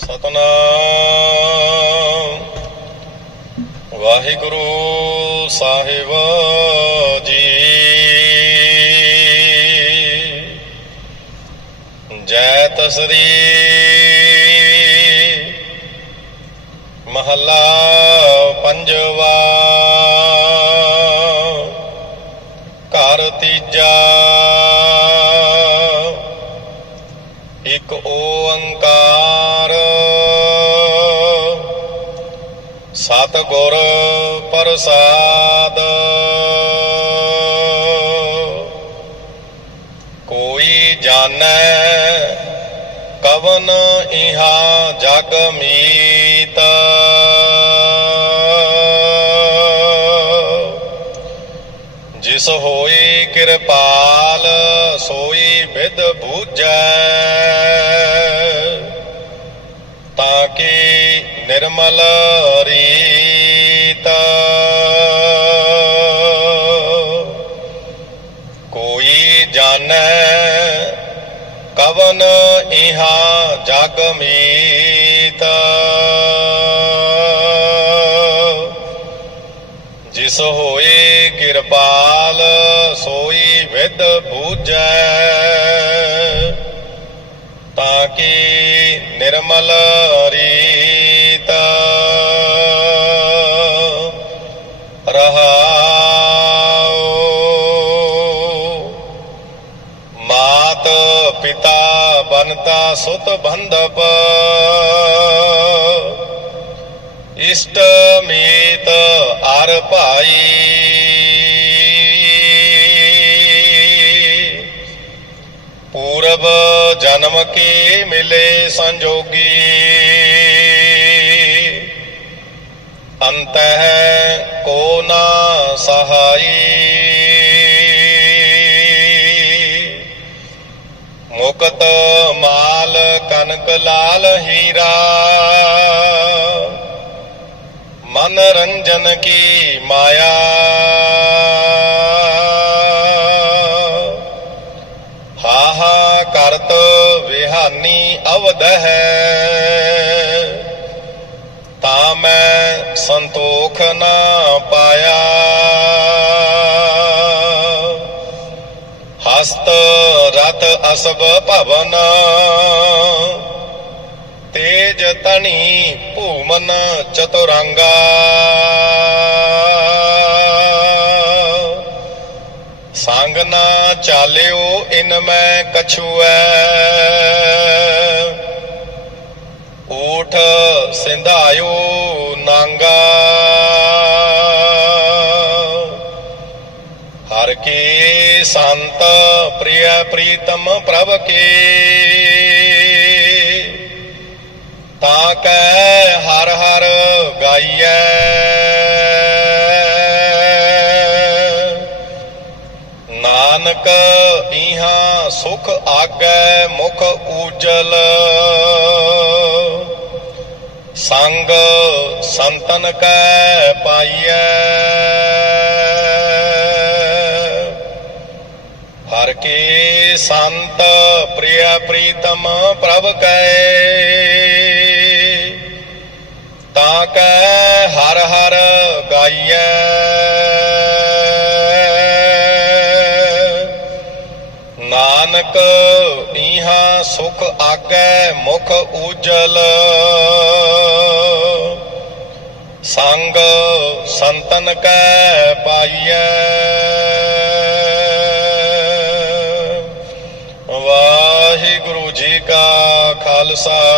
ਸਤਨਾਮ। ਵਾਹਿਗੁਰੂ ਸਾਹਿਬ ਜੀ। ਜੈ ਤਸਰੀ। ਮਹੱਲਾ ਪੰਜਵਾ। ਘਰ ਤੀਜਾ। ਇਕ ਓੰਕਾਰ ਸਤ ਗੁਰ ਪ੍ਰਸਾਦ। ਕੋਈ ਜਾਣੈ ਕਵਨ ਇਹਾ ਜਗ ਮੀਤ। ਜਿਸ ਹੋਈ ਕਿਰਪਾਲ, ਸੋਈ ਵਿਦ ਬੂਝੈ। ਤਾਂ ਕਿ ਨਿਰਮਲ ਕਵਨ ਇਹਾ ਜਗ ਮੀਤ। ਜਿਸ ਹੋਏ ਕਿਰਪਾਲ, ਸੋਈ ਵਿਦ ਬੂਝੈ। ਤਾਂ ਕਿ ਨਿਰਮਲ ਰੀਤ। ਰਹਾਉ। ਮਾਤ ਪਿਤਾ ਬਨਤਾ ਸੁਤ ਬੰਧਪ। ਇਸ਼ਟ ਮੀਤ ਅਰ ਭਾਈ। ਪੂਰਬ ਜਨਮ ਕੀ ਮਿਲੇ ਸੰਜੋਗੀ। ਅੰਤਹਿ ਕੋ ਨਾ ਸਹਾਈ। ਮੁਕਤ ਮਾਲ ਕਨਕ ਲਾਲ ਹੀਰਾ। ਮਨ ਰੰਜਨ ਕੀ ਮਾਇਆ। ਹਾਹਾ ਕਰਤ ਵਿਹਾਨੀ ਅਵਧ ਹੈ। ਤਾਂ ਮੈਂ ਸੰਤੋਖ ਨਾ ਪਾਇਆ। ਹਸਤ ਰਥ ਅਸਬ ਭਵਨ, ਤੇਜ ਤਣੀ ਭੂਮਨ ਚਤੁਰੰਗਾ। ਸੰਗ ਨਾ ਚਾਲਿਓ ਇਨ ਮੈਂ ਕਛੂਐ। ਊਠ ਸਿੰਧਾਇਓ ਨਾਂਗਾ। ਹਰ ਕੀ ਸੰਤ ਪ੍ਰਿਯ ਪ੍ਰੀਤਮ ਪ੍ਰਭ ਕੀ। ਤਾਂ ਕੈ ਹਰ ਹਰ ਗਾਈਐ। ਨਾਨਕ ਇਹਾ ਸੁਖ ਆਗੈ ਮੁਖ ਊਜਲ। ਸੰਗ ਸੰਤਨ ਕੈ ਪਾਈਐ। ਹਰ ਕੀ ਸੰਤ ਪ੍ਰਿਯ ਪ੍ਰੀਤਮ ਪ੍ਰਭ ਕੈ। ਤਾਂ ਕੈ ਹਰ ਹਰ ਗਾਈਐ। ਨਾਨਕ ਇਹਾ ਸੁਖ ਆਗੈ ਮੁਖ ਉਜਲ ਸੰਗ ਸੰਤਨ ਕੈ ਪਾਈਐ। Salih